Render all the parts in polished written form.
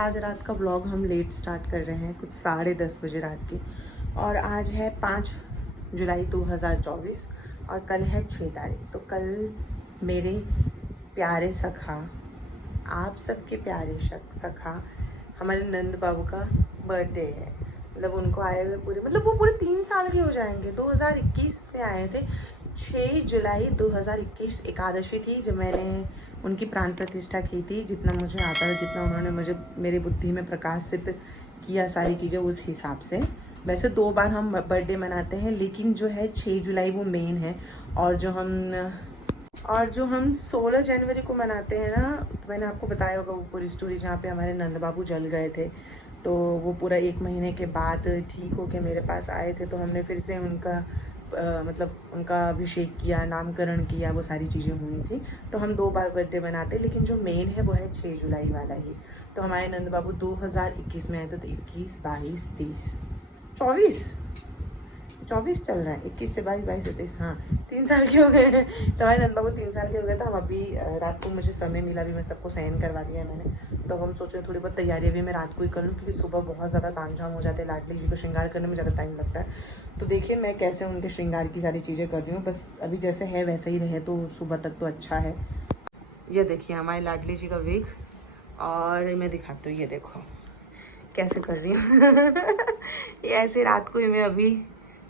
आज रात का व्लॉग हम लेट स्टार्ट कर रहे हैं, कुछ 10:30 बजे रात की। और आज है 5 जुलाई 2024 और कल है 6 तारीख। तो कल मेरे प्यारे सखा, आप सबके प्यारे सखा हमारे नंद बाबू का बर्थडे है। मतलब उनको आए हुए वो पूरे 3 साल के हो जाएंगे। 2021 में आए थे। 6 जुलाई 2021 एकादशी थी जब मैंने उनकी प्राण प्रतिष्ठा की थी। जितना मुझे आता है, जितना उन्होंने मुझे मेरी बुद्धि में प्रकाशित किया सारी चीज़ें, उस हिसाब से। वैसे 2 बार हम बर्थडे मनाते हैं, लेकिन जो है 6 जुलाई वो मेन है। और जो हम 16 जनवरी को मनाते हैं ना, तो मैंने आपको बताया होगा वो पूरी स्टोरी, जहाँ पे हमारे नंद बाबू जल गए थे। तो वो पूरा 1 महीने के बाद ठीक होके मेरे पास आए थे। तो हमने फिर से उनका उनका अभिषेक किया, नामकरण किया, वो सारी चीज़ें हुई थी। तो हम 2 बार बर्थडे मनाते हैं, लेकिन जो मेन है वो है 6 जुलाई वाला ही। तो हमारे नंद बाबू 2021 में आए थे। तो 21, 22, 23, 24 चल रहा है। 21 से 22, 22 से 23, हाँ 3 साल के हो गए हैं। तो हमारे नंद बाबू 3 साल के हो गए। तो हम अभी रात को मुझे समय मिला, भी मैं सबको शयन करवा दिया है मैंने। तो हम सोच रहे थोड़ी बहुत तैयारियाँ भी मैं रात को ही कर लूँ, क्योंकि सुबह बहुत ज़्यादा तामझाम हो जाते हैं। लाडली जी को श्रृंगार करने में ज़्यादा टाइम लगता है। तो देखिए मैं कैसे उनके श्रृंगार की सारी चीज़ें कर रही हूँ। बस अभी जैसे है वैसे ही रहे तो सुबह तक तो अच्छा है। ये देखिए हमारी लाडली जी का विग, और मैं दिखाती हूँ, ये देखो कैसे कर रही हूँ। ये ऐसे रात को ही मैं अभी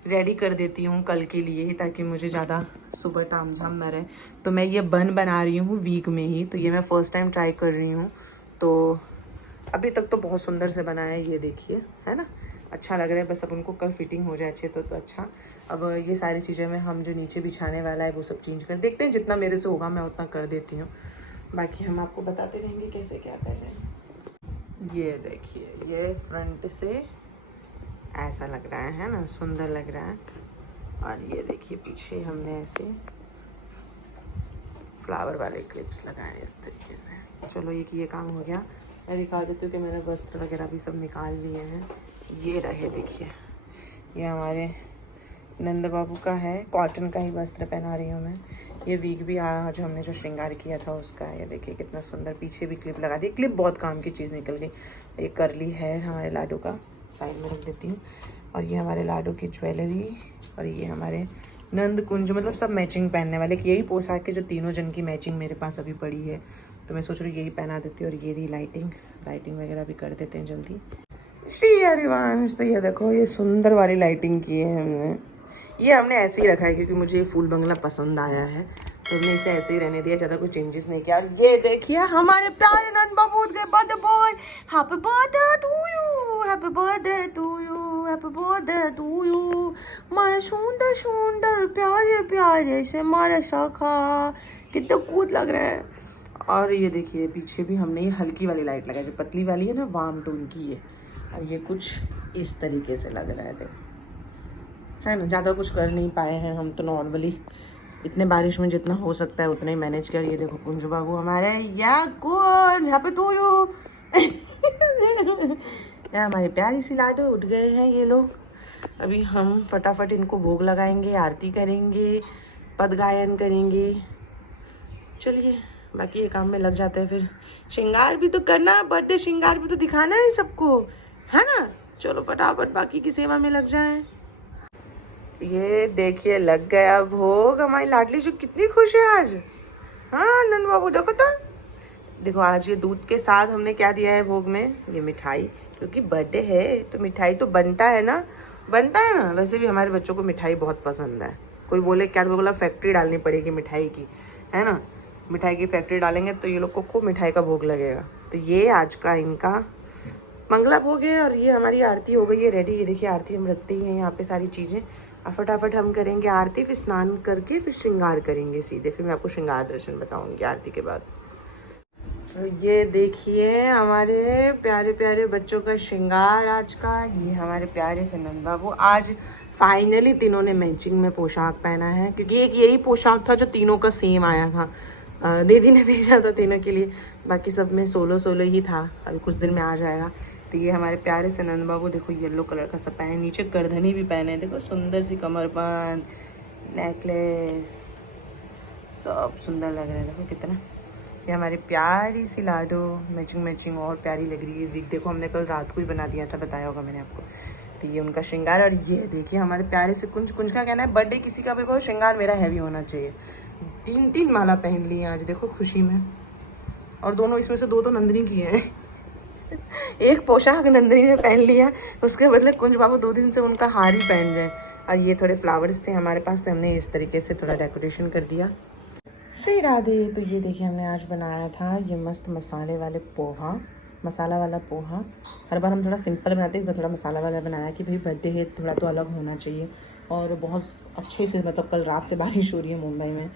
रेडी कर देती हूँ कल के लिए, ताकि मुझे ज़्यादा सुबह तामझाम ना रहे। तो मैं ये बन बना रही हूँ वीक में ही। तो ये मैं फ़र्स्ट टाइम ट्राई कर रही हूँ। तो अभी तक तो बहुत सुंदर से बना है, ये देखिए, है ना, अच्छा लग रहा है। बस अब उनको कल फिटिंग हो जाए अच्छे तो अच्छा। अब ये सारी चीज़ें में हम जो नीचे बिछाने वाला है वो सब चेंज कर देखते हैं। जितना मेरे से होगा मैं उतना कर देती हूँ, बाकी हम आपको बताते रहेंगे कैसे क्या कर रहे हैं। ये देखिए, ये फ्रंट से ऐसा लग रहा है ना, सुंदर लग रहा है। और ये देखिए पीछे हमने ऐसे फ्लावर वाले क्लिप्स लगाए हैं इस तरीके से। चलो ये काम हो गया। मैं दिखा देती हूँ कि मैंने वस्त्र वगैरह भी सब निकाल लिए हैं। ये रहे, देखिए ये हमारे नंद बाबू का है, कॉटन का ही वस्त्र पहना रही हूँ मैं। ये वीक भी आज हमने जो श्रृंगार किया था उसका है। ये देखिए कितना सुंदर, पीछे भी क्लिप लगा दी। क्लिप बहुत काम की चीज़ निकल गई। ये करली है हमारे लाडू का, साइड में रख देती हूँ। और ये हमारे लाडू की ज्वेलरी, और ये हमारे नंद कुंज, मतलब सब मैचिंग पहनने वाले। यही पोशाक के जो तीनों जन की मैचिंग मेरे पास अभी पड़ी है। तो मैं सोच रही हूँ यही पहना देती हूँ। और ये रही लाइटिंग वगैरह भी कर देते हैं जल्दी। श्री हरिवंश, तो ये देखो ये सुंदर वाली लाइटिंग की है हमने। ये हमने ऐसे ही रखा है क्योंकि मुझे ये फूल बंगला पसंद आया है, तो हमने इसे ऐसे ही रहने दिया, ज़्यादा कोई चेंजेस नहीं किया। और ये देखिए हमारे प्यारे नंद बाबू के birthday boy, happy birthday to you, happy birthday to you, happy birthday to you, मारे सुंदर सुंदर प्यारे प्यारे से मारे सखा, कितना कूल लग रहे हैं। और ये देखिए पीछे भी हमने ये हल्की वाली लाइट लगाई, जो पतली वाली है ना, वार्म टोन की है। और ये कुछ इस तरीके से लग रहा है, देखो, है ना। ज़्यादा कुछ कर नहीं पाए हैं हम तो, नॉर्मली इतने बारिश में जितना हो सकता है उतना ही मैनेज कर। ये देखो कुंज बाबू हमारे, या कुंज यहाँ पे तू यू। यहाँ हमारी प्यारी सी लाडू उठ गए हैं ये लोग। अभी हम फटाफट इनको भोग लगाएंगे, आरती करेंगे, पद गायन करेंगे। चलिए बाकी ये काम में लग जाते हैं। फिर श्रृंगार भी तो करना, बर्थडे श्रृंगार भी तो दिखाना है सबको, है ना। चलो फटाफट बाकी की सेवा में लग जाएं। ये देखिए लग गया भोग। हमारी लाडली जो कितनी खुश है आज। हाँ नंद बाबू देखो तो, देखो आज ये दूध के साथ हमने क्या दिया है भोग में, ये मिठाई। क्योंकि बर्थडे है तो मिठाई तो बनता है ना, वैसे भी हमारे बच्चों को मिठाई बहुत पसंद है। कोई बोले क्या, तो बोला फैक्ट्री डालनी पड़ेगी मिठाई की, है ना। मिठाई की फैक्ट्री डालेंगे तो ये लोग को खूब मिठाई का भोग लगेगा। तो ये आज का इनका मंगला भोग है। और ये हमारी आरती हो गई है रेडी। ये देखिए आरती हम रखते ही हैं यहाँ पे सारी चीज़ें। अब फटाफट हम करेंगे आरती, फिर स्नान करके फिर श्रृंगार करेंगे सीधे। फिर मैं आपको श्रृंगार दर्शन बताऊंगी आरती के बाद। तो ये देखिए हमारे प्यारे प्यारे बच्चों का श्रृंगार आज का। ये हमारे प्यारे से नंद बाबू आज फाइनली तीनों ने मैचिंग में पोशाक पहना है, क्योंकि एक यही पोशाक था जो तीनों का सेम आया था। दीदी ने भेजा था तीनों के लिए, बाकी सब में 16 ही था। अभी कुछ दिन में आ जाएगा। तो ये हमारे प्यारे से नंद बाबू देखो येलो कलर का सब पहने, नीचे गर्दनी भी पहने, देखो सुंदर सी कमरबंद, नेकलेस, सब सुंदर लग रहा है। देखो कितना, ये हमारी प्यारी सी लाडो मैचिंग मैचिंग और प्यारी लग रही है। विग देखो हमने कल रात को ही बना दिया था, बताया होगा मैंने आपको। तो ये उनका श्रृंगार, और ये देखिए हमारे प्यारे से कुंज। कुंज का कहना है बर्थडे किसी का भी हो, श्रृंगार मेरा हैवी होना चाहिए। 3 माला पहन ली आज देखो खुशी में, और दोनों इसमें से 2 नंदिनी की है। एक पोशाक नंदिनी ने पहन लिया, उसके बदले कुंज बाबू 2 दिन से उनका हार ही पहन रहे। और ये थोड़े फ्लावर्स थे हमारे पास, तो हमने इस तरीके से थोड़ा डेकोरेशन कर दिया। श्री राधे। तो ये देखिए हमने आज बनाया था ये मस्त मसाले वाले पोहा, मसाला वाला पोहा। हर बार हम थोड़ा सिंपल बनाते हैं, इस बार थोड़ा मसाला वाला बनाया कि भाई बर्थडे है, थोड़ा तो अलग होना चाहिए। और बहुत अच्छे से, मतलब कल रात से बारिश हो रही है मुंबई में,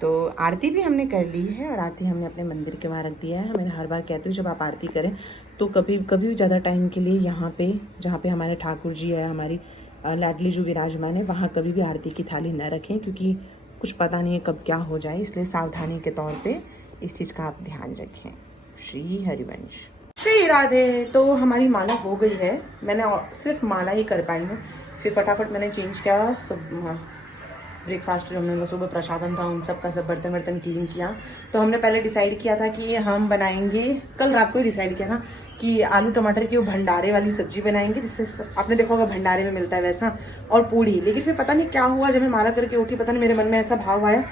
तो आरती भी हमने कर ली है। और आरती हमने अपने मंदिर के वहाँ रख दिया है। मैं हर बार कहती हूँ जब आप आरती करें तो कभी भी ज़्यादा टाइम के लिए यहाँ पे, जहाँ पे हमारे ठाकुर जी है, हमारी लाडली जो विराजमान है, वहाँ कभी भी आरती की थाली न रखें, क्योंकि कुछ पता नहीं है कब क्या हो जाए, इसलिए सावधानी के तौर पे इस चीज़ का आप ध्यान रखें। श्री हरिवंश। श्री राधे। तो हमारी माला हो गई है, मैंने सिर्फ माला ही कर पाई हूँ। फिर फटाफट मैंने चेंज किया, सब ब्रेकफास्ट जो हमने सुबह प्रसादन था उन सब का सब बर्तन क्लीन किया। तो हमने पहले डिसाइड किया था कि हम बनाएंगे, कल रात को ही डिसाइड किया था कि आलू टमाटर की वो भंडारे वाली सब्जी बनाएंगे, जिससे आपने देखा होगा भंडारे में मिलता है वैसा, और पूड़ी। लेकिन फिर पता नहीं क्या हुआ, जब मैं माला करके उठी पता नहीं मेरे मन में ऐसा भाव आया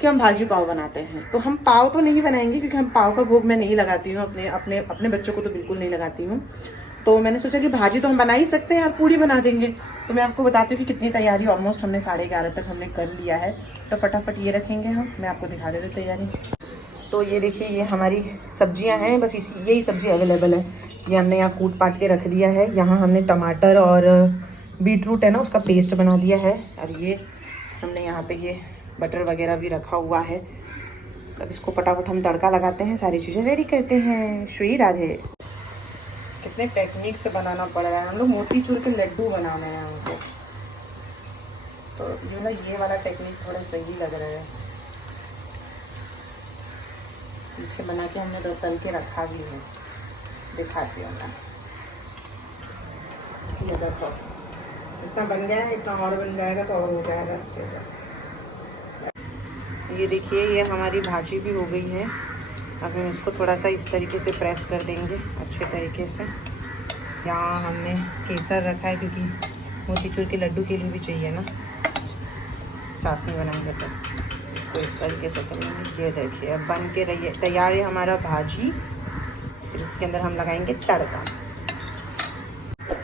कि हम भाजी पाव बनाते हैं। तो हम पाव तो नहीं बनाएंगे, क्योंकि हम पाव का भोग मैं नहीं लगाती हूँ, अपने बच्चों को तो बिल्कुल नहीं लगाती हूँ। तो मैंने सोचा कि भाजी तो हम बना ही सकते हैं और पूड़ी बना देंगे। तो मैं आपको बताती हूँ कि कितनी तैयारी ऑलमोस्ट हमने 11:30 तक हमने कर लिया है। तो फटाफट ये रखेंगे हम, मैं आपको दिखा देती हूँ तैयारी। तो ये देखिए ये हमारी सब्जियां हैं, बस यही सब्जी अवेलेबल है। ये हमने यहाँ कूट पाट के रख दिया है। यहाँ हमने टमाटर और बीटरूट है ना, उसका पेस्ट बना दिया है। और ये हमने यहाँ पे ये बटर वगैरह भी रखा हुआ है। अब इसको फटाफट हम तड़का लगाते हैं, सारी चीज़ें रेडी करते हैं। श्री राधे। कितने टेक्निक से बनाना पड़ रहा है, हम लोग मोतीचूर के लड्डू बना रहे हैं हमको। तो जो ना ये वाला टेक्निक थोड़ा सही लग रहा है। पीछे बना के हमने तो तल के रखा भी है, दिखाती हूँ मैं। ये देखो इतना बन गया है, इतना और बन जाएगा तो और हो जाएगा अच्छे से। ये देखिए ये हमारी भाजी भी हो गई है। अब हम इसको थोड़ा सा इस तरीके से प्रेस कर देंगे अच्छे तरीके से। यहाँ हमने केसर रखा है, क्योंकि मोतीचूर के लड्डू के लिए भी चाहिए ना चाशनी बनाएंगे, तो इसको इस तरीके से करेंगे। ये देखिए अब बन के रही तैयार है हमारा भाजी। फिर इसके अंदर हम लगाएंगे तड़का।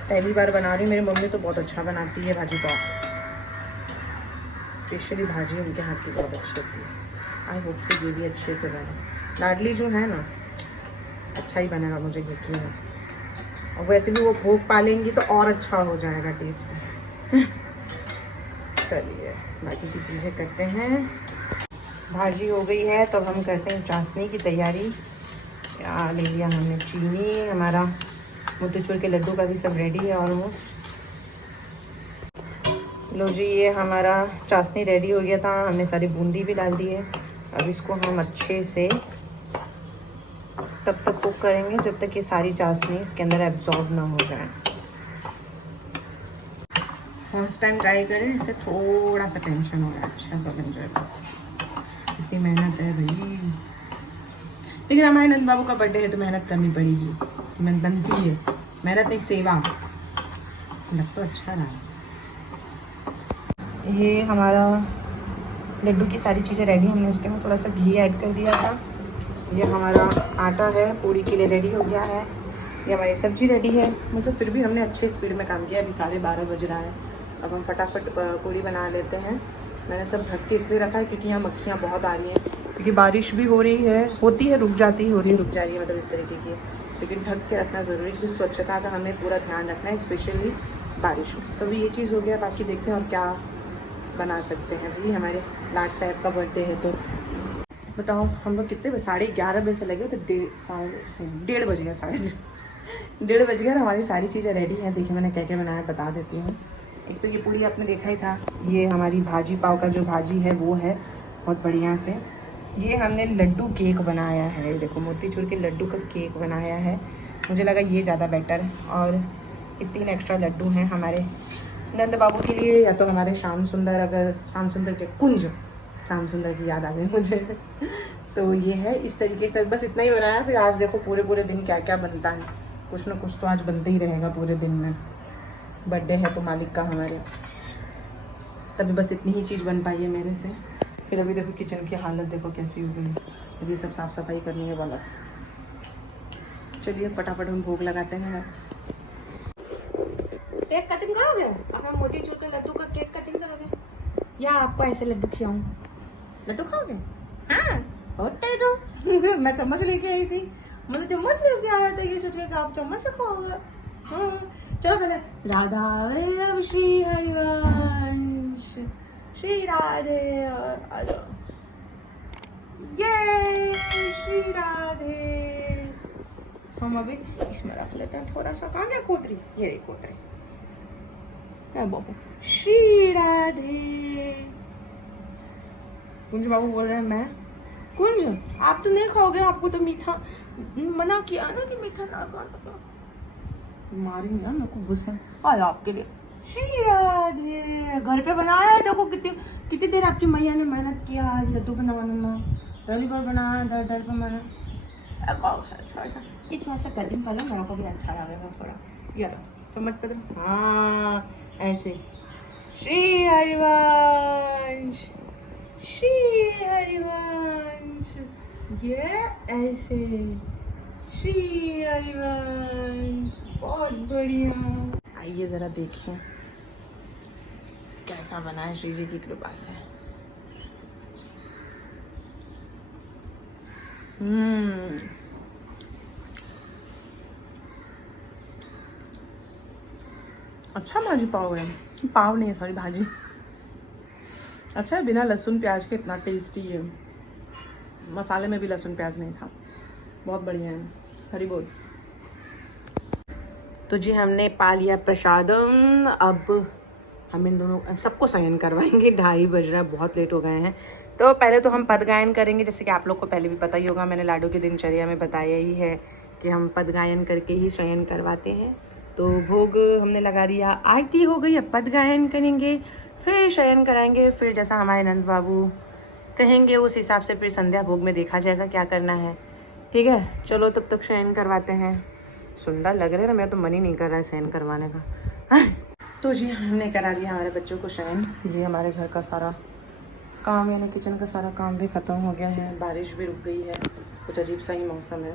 पहली बार बना रही हूँ, मेरी मम्मी तो बहुत अच्छा बनाती है भाजी पाव, स्पेशली भाजी उनके हाथ की बहुत अच्छी होती है। आई होप सो ये भी अच्छे से बने। लाडली जो है ना अच्छा ही बनेगा, मुझे यकीन है। और वैसे भी वो भोग पालेंगी तो और अच्छा हो जाएगा टेस्ट। चलिए बाकी की चीज़ें करते हैं। भाजी हो गई है तो अब हम करते हैं चाशनी की तैयारी। ले लिया हमने चीनी, हमारा मोतीचूर के लड्डू का भी सब रेडी है ऑलमोस्ट। लो जी ये हमारा चाशनी रेडी हो गया था, हमने सारी बूंदी भी डाल दी है। अब इसको हम अच्छे से तब तक कुक करेंगे जब तक ये सारी चाशनी इसके अंदर एब्जॉर्ब ना हो जाए। फर्स्ट टाइम ट्राई करें, इससे थोड़ा सा टेंशन हो रहा है, अच्छा सा बन जाए बस। इतनी मेहनत है भाई, लेकिन हमारे नंद बाबू का बर्थडे है तो मेहनत करनी पड़ेगी। मेहनत बनती है, मेहनत नहीं सेवा। लग तो अच्छा रहा। ये हमारा लड्डू की सारी चीज़ें रेडी, हमने उसके में थोड़ा सा घी ऐड कर दिया था। ये हमारा आटा है पूड़ी के लिए रेडी हो गया है। ये हमारी सब्जी रेडी है। मतलब फिर भी हमने अच्छे स्पीड में काम किया। अभी 12:30 बज रहा है, अब हम फटाफट पूड़ी बना लेते हैं। मैंने सब ढक के इसलिए रखा है क्योंकि यहाँ मक्खियाँ बहुत आ रही हैं, क्योंकि बारिश भी हो रही है, होती है रुक जाती है, हो रही है रुक जा रही है, मतलब इस तरीके की। लेकिन ढक के रखना ज़रूरी है, क्योंकि स्वच्छता का हमें पूरा ध्यान रखना है, स्पेशली बारिश हो। तो अभी ये चीज़ हो गया, बाकी देखते हैं और क्या बना सकते हैं। भाई हमारे लाड साहब का बर्थडे है, तो बताओ हम लोग कितने 11:30 बजे से लगे, तो 1:30 बज गया, 1:30 बज गया। हमारी सारी चीज़ें रेडी हैं। देखिए मैंने क्या क्या बनाया बता देती हूँ। एक तो ये पूड़ी आपने देखा ही था, ये हमारी भाजी पाव का जो भाजी है वो है बहुत बढ़िया से। ये हमने लड्डू केक बनाया है, देखो मोतीचूर के लड्डू का केक बनाया है। मुझे लगा ये ज़्यादा बेटर है। और ये 3 एक्स्ट्रा लड्डू हैं हमारे नंद बाबू के लिए, या तो हमारे श्याम सुंदर, अगर श्याम सुंदर के कुंज, श्याम सुंदर की याद आ गई मुझे। तो ये है इस तरीके से, बस इतना ही बनाया। फिर आज देखो पूरे पूरे दिन क्या क्या बनता है, कुछ ना कुछ तो आज बनते ही रहेगा पूरे दिन में। बर्थडे है तो मालिक का हमारे, तभी बस इतनी ही चीज़ बन पाई है मेरे से। फिर अभी देखो किचन की हालत देखो कैसी हो गई, अभी सब साफ़ सफाई करनी है अलग से। चलिए फटाफट हम भोग लगाते हैं। केक कटिंग करोगे? अपना मोतीचूर के लड्डू का केक कटिंग करोगे या आपको ऐसे लड्डू खिलाऊं? लड्डू खाओगे? हाँ बहुत तेज हो। मैं चम्मच लेके आई थी, मुझे चम्मच लेके आया था ये सोच के कि आप चम्मच से खाओगे। हाँ चलो पहले राधा वल्लभ श्री हरिवंश श्री राधे और ये श्री राधे। हम अभी इसमें रख लेते हैं थोड़ा सा। कहाँ गया कोटरी? ये रही कोटरी। क्या बाबू श्री राधे। कुंज बाबू बोल रहे हैं मैं कुंज आप तो नहीं खाओगे, आपको तो मीठा मना किया ना कि मीठा ना खाना। मारी ना मेरे को गुस्सा आ आपके लिए। श्री राधे घर पे बनाया है, देखो कितनी देर आपकी मैया ने मेहनत किया आज लड्डू बनाने में। पहली बार बनाया डर डर पे मैंने। थोड़ा सा कटिंग कर लो, मेरे को भी अच्छा लगेगा थोड़ा। यार समझ पे हाँ ऐसे। श्री हरिवंश श्री हरिवंश, ये ऐसे श्री हरिवंश। बहुत बढ़िया। आइए जरा देखिए कैसा बना है श्री जी की कृपा से। अच्छा भाजी पाव है, पाव नहीं है सॉरी भाजी। अच्छा है, बिना लहसुन प्याज के इतना टेस्टी है। मसाले में भी लहसुन प्याज नहीं था, बहुत बढ़िया है। हरी बोल। तो जी हमने पा लिया प्रसादम। अब हम इन दोनों सबको शयन करवाएंगे, 2:30 बज रहा है, बहुत लेट हो गए हैं। तो पहले तो हम पद गायन करेंगे, जैसे कि आप लोग को पहले भी पता ही होगा, मैंने लाडू की दिनचर्या में बताया ही है कि हम पद गायन करके ही शयन करवाते हैं। तो भोग हमने लगा दिया, आरती हो गई, अब पद गायन करेंगे, फिर शयन कराएंगे। फिर जैसा हमारे नंद बाबू कहेंगे उस हिसाब से फिर संध्या भोग में देखा जाएगा क्या करना है। ठीक है चलो तब तक शयन करवाते हैं। सुंदर लग रहा है ना, मेरा तो मन ही नहीं कर रहा है शयन करवाने का। तो जी हमने करा दिया हमारे बच्चों को शयन। ये हमारे घर का सारा काम यानी किचन का सारा काम भी ख़त्म हो गया है। बारिश भी रुक गई है, कुछ अजीब सा ही मौसम है।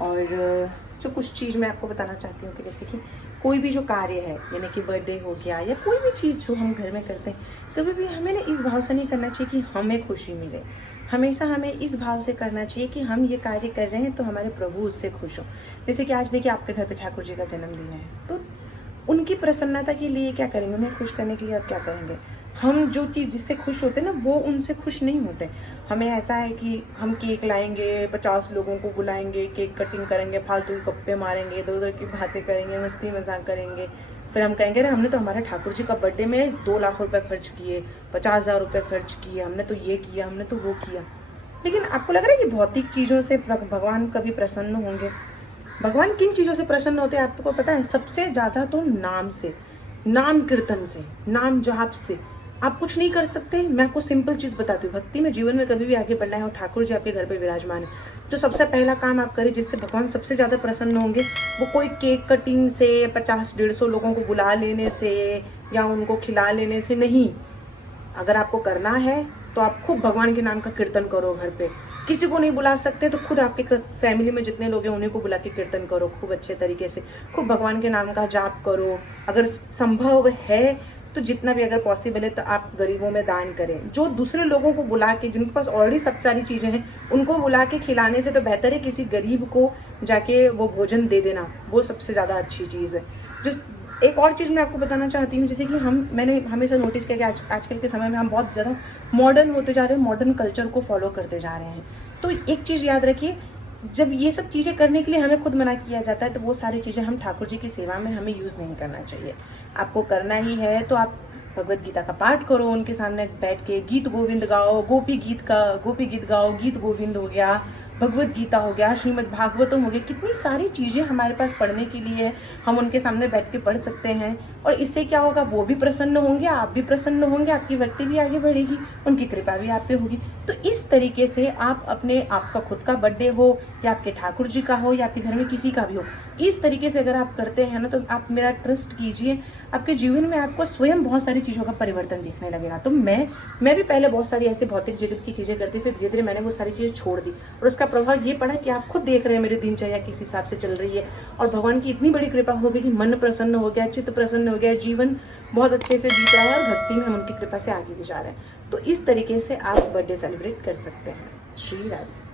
और जो कुछ चीज़ मैं आपको बताना चाहती हूँ कि जैसे कि कोई भी जो कार्य है यानी कि बर्थडे हो गया या कोई भी चीज़ जो हम घर में करते हैं, कभी भी हमें ना इस भाव से नहीं करना चाहिए कि हमें खुशी मिले। हमेशा हमें इस भाव से करना चाहिए कि हम ये कार्य कर रहे हैं तो हमारे प्रभु उससे खुश हो। जैसे कि आज देखिए आपके घर पे ठाकुर जी का जन्मदिन है, तो उनकी प्रसन्नता के लिए क्या करेंगे, उन्हें खुश करने के लिए आप क्या करेंगे। हम जो चीज़ जिससे खुश होते हैं ना वो उनसे खुश नहीं होते। हमें ऐसा है कि हम केक लाएंगे, 50 लोगों को बुलाएंगे, केक कटिंग करेंगे, फालतू के गप्पे मारेंगे, इधर उधर की बातें करेंगे, मस्ती मजाक करेंगे। फिर हम कहेंगे अरे हमने तो हमारे ठाकुर जी का बर्थडे में 2 लाख रुपए खर्च किए, 50,000 रुपये खर्च किए, हमने तो ये किया, हमने तो वो किया। लेकिन आपको लग रहा है कि भौतिक चीज़ों से भगवान कभी प्रसन्न होंगे? भगवान किन चीज़ों से प्रसन्न होते हैं आपको पता है? सबसे ज़्यादा तो नाम से, नाम कीर्तन से, नाम जाप से। आप कुछ नहीं कर सकते। मैं आपको सिंपल चीज़ बताती हूँ, भक्ति में जीवन में कभी भी आगे बढ़ना है और ठाकुर जी आपके घर पे विराजमान है, जो सबसे पहला काम आप करें जिससे भगवान सबसे ज़्यादा प्रसन्न होंगे, वो कोई केक कटिंग से 50-150 लोगों को बुला लेने से या उनको खिला लेने से नहीं। अगर आपको करना है तो आप खूब भगवान के नाम का कीर्तन करो घर पे। किसी को नहीं बुला सकते तो खुद आपके फैमिली में जितने लोग हैं उन्हीं को बुला के कीर्तन करो खूब अच्छे तरीके से, खूब भगवान के नाम का जाप करो। अगर संभव है तो जितना भी अगर पॉसिबल है तो आप गरीबों में दान करें। जो दूसरे लोगों को बुला के, जिनके पास ऑलरेडी सब सारी चीज़ें हैं, उनको बुला के खिलाने से तो बेहतर है किसी गरीब को जाके वो भोजन दे देना, वो सबसे ज़्यादा अच्छी चीज़ है। जो एक और चीज़ मैं आपको बताना चाहती हूँ, जैसे कि मैंने हमेशा नोटिस किया कि आजकल के समय में हम बहुत ज़्यादा मॉडर्न होते जा रहे हैं, मॉडर्न कल्चर को फॉलो करते जा रहे हैं। तो एक चीज़ याद रखिए, जब ये सब चीज़ें करने के लिए हमें खुद मना किया जाता है तो वो सारी चीज़ें हम ठाकुर जी की सेवा में हमें यूज़ नहीं करना चाहिए। आपको करना ही है तो आप भगवत गीता का पाठ करो, उनके सामने बैठ के गीत गोविंद गाओ, गोपी गीत गाओ, गीत गोविंद हो गया, भगवत गीता हो गया, श्रीमद् भागवतम हो गया, कितनी सारी चीज़ें हमारे पास पढ़ने के लिए है। हम उनके सामने बैठ के पढ़ सकते हैं और इससे क्या होगा, वो भी प्रसन्न होंगे, आप भी प्रसन्न होंगे, आपकी भक्ति भी आगे बढ़ेगी, उनकी कृपा भी आप पे होगी। तो इस तरीके से आप अपने, आपका खुद का बर्थडे हो या आपके ठाकुर जी का हो या आपके घर में किसी का भी हो, इस तरीके से अगर आप करते हैं ना, तो आप मेरा ट्रस्ट कीजिए, आपके जीवन में आपको स्वयं बहुत सारी चीज़ों का परिवर्तन दिखने लगेगा। तो मैं भी पहले बहुत सारी ऐसे भौतिक जगत की चीज़ें करती, फिर धीरे धीरे मैंने वो सारी चीज़ें छोड़ दी और उसका प्रभाव ये पड़ा कि आप खुद देख रहे हैं मेरी दिनचर्या किस हिसाब से चल रही है और भगवान की इतनी बड़ी कृपा हो गई कि मन प्रसन्न हो गया, चित्त प्रसन्न हो गया, जीवन बहुत अच्छे से बीत रहा है और भक्ति में हम उनकी कृपा से आगे भी जा रहे हैं। तो इस तरीके से आप बर्थडे सेलिब्रेट कर सकते हैं। श्री राधे।